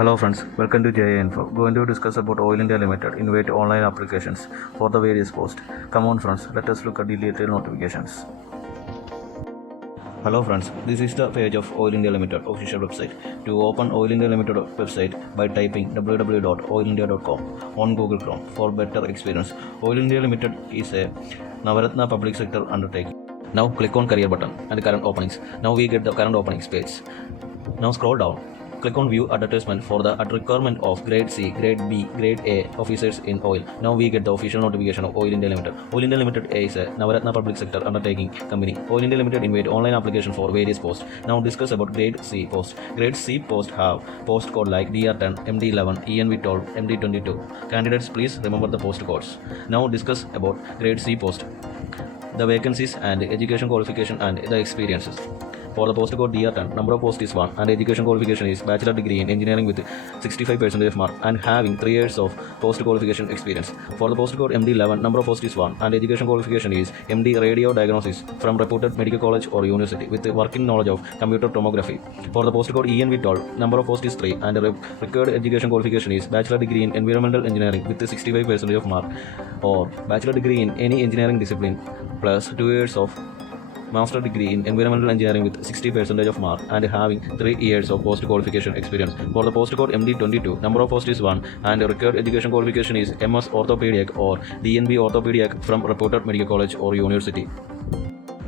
Hello friends, welcome to JA Info. Going to discuss about Oil India Limited innovate online applications for the various posts. Come on friends, let us look at the detailed notifications. Hello friends, this is the page of Oil India Limited official website. To open Oil India Limited website by typing www.oilindia.com on Google Chrome for better experience. Oil India Limited is a Navaratna public sector undertaking. Now click on career button and current openings. Now we get the current openings page. Now scroll down. Click on view advertisement for the requirement of grade C, grade B, grade A officers in oil. Now we get the official notification of Oil India Limited. Oil India Limited is a Navaratna public sector undertaking company. Oil India Limited invite online application for various posts. Now discuss about grade C post. Grade C post have post code like DR10, MD11, ENV12, MD22. Candidates please remember the post codes. Now discuss about grade C post. The vacancies and education qualification and the experiences. For the post code DR10, number of posts is 1 and education qualification is bachelor degree in engineering with 65% of mark and having 3 years of post qualification experience. For the post code MD11, number of posts is 1 and education qualification is MD radio diagnosis from reputed medical college or university with working knowledge of computer tomography. For the post code ENV12, number of posts is 3 and required education qualification is bachelor degree in environmental engineering with 65% of mark or bachelor degree in any engineering discipline plus 2 years of master degree in environmental engineering with 60% of mark and having 3 years of post qualification experience. For the post code MD22, number of posts is 1 and required education qualification is MS Orthopedic or DNB Orthopedic from reputed medical college or university.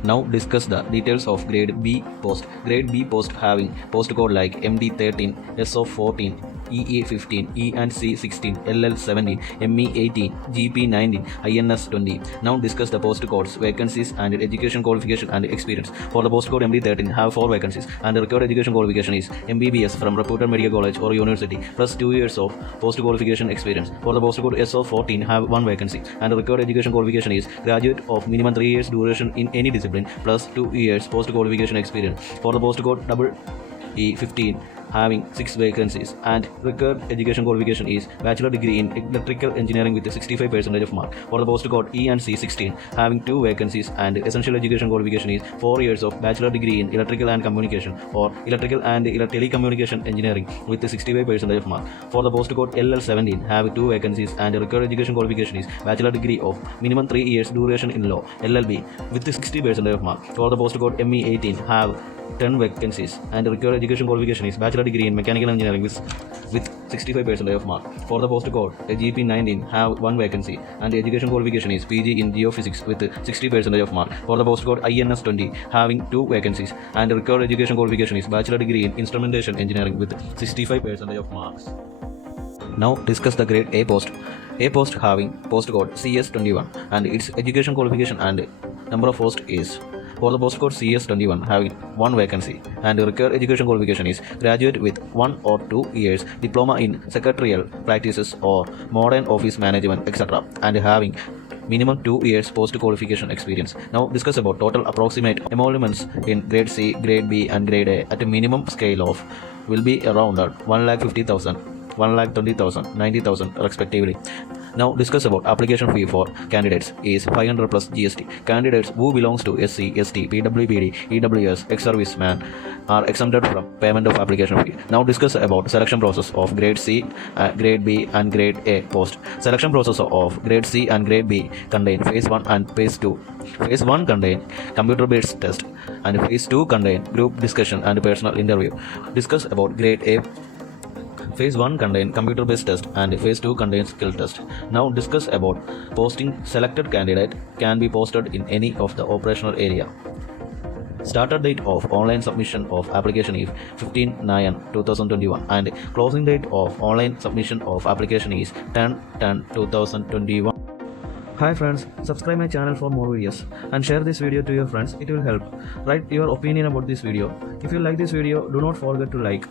Now discuss the details of grade B post. Grade B post having post code like MD13, SO14, EA15, E and C16, LL17, ME18, GP19, INS20. Now discuss the post codes, vacancies and education qualification and experience. For the post code MD13 have 4 vacancies and the required education qualification is MBBS from reputed medical college or university plus 2 years of post qualification experience. For the post code SO14 have 1 vacancy and the required education qualification is graduate of minimum 3 years duration in any discipline plus 2 years post qualification experience. For the post code EE15 having 6 vacancies and required education qualification is bachelor degree in electrical engineering with 65% of mark. For the post code E and C16 having 2 vacancies and essential education qualification is 4 years of bachelor degree in electrical and communication or electrical and telecommunication engineering with 65% of mark. For the post code LL17 have 2 vacancies and required education qualification is bachelor degree of minimum 3 years duration in law LLB with 60% of mark. For the post code ME18 have 10 vacancies and required education qualification is bachelor degree in mechanical engineering with 65% of mark. For the post code GP19 have 1 vacancy and education qualification is PG in geophysics with 60% of mark. For the post code INS20 having 2 vacancies and required education qualification is bachelor degree in instrumentation engineering with 65% of marks. Now discuss the grade A post. A post having post code CS21 and its education qualification and number of posts is. For the post code CS21 having 1 vacancy and required education qualification is graduate with 1 or 2 years diploma in secretarial practices or modern office management etc. and having minimum 2 years post qualification experience. Now discuss about total approximate emoluments in grade C, grade B and grade A at a minimum scale of will be around 1,50,000, 1,20,000, 90,000 respectively. Now discuss about application fee for candidates is 500 plus GST. Candidates who belongs to SC, ST, PWBD, EWS, ex-serviceman are exempted from payment of application fee. Now discuss about selection process of grade C, grade B and grade A post. Selection process of grade C and grade B contain phase 1 and phase 2. Phase 1 contain computer based test and phase 2 contain group discussion and personal interview. Discuss about grade A. Phase 1 contains computer-based test and Phase 2 contains skill test. Now discuss about posting. Selected candidate can be posted in any of the operational area. Starter date of online submission of application is 15/9/2021 and closing date of online submission of application is 10/10/2021. Hi friends, subscribe my channel for more videos and share this video to your friends. It will help. Write your opinion about this video. If you like this video, do not forget to like.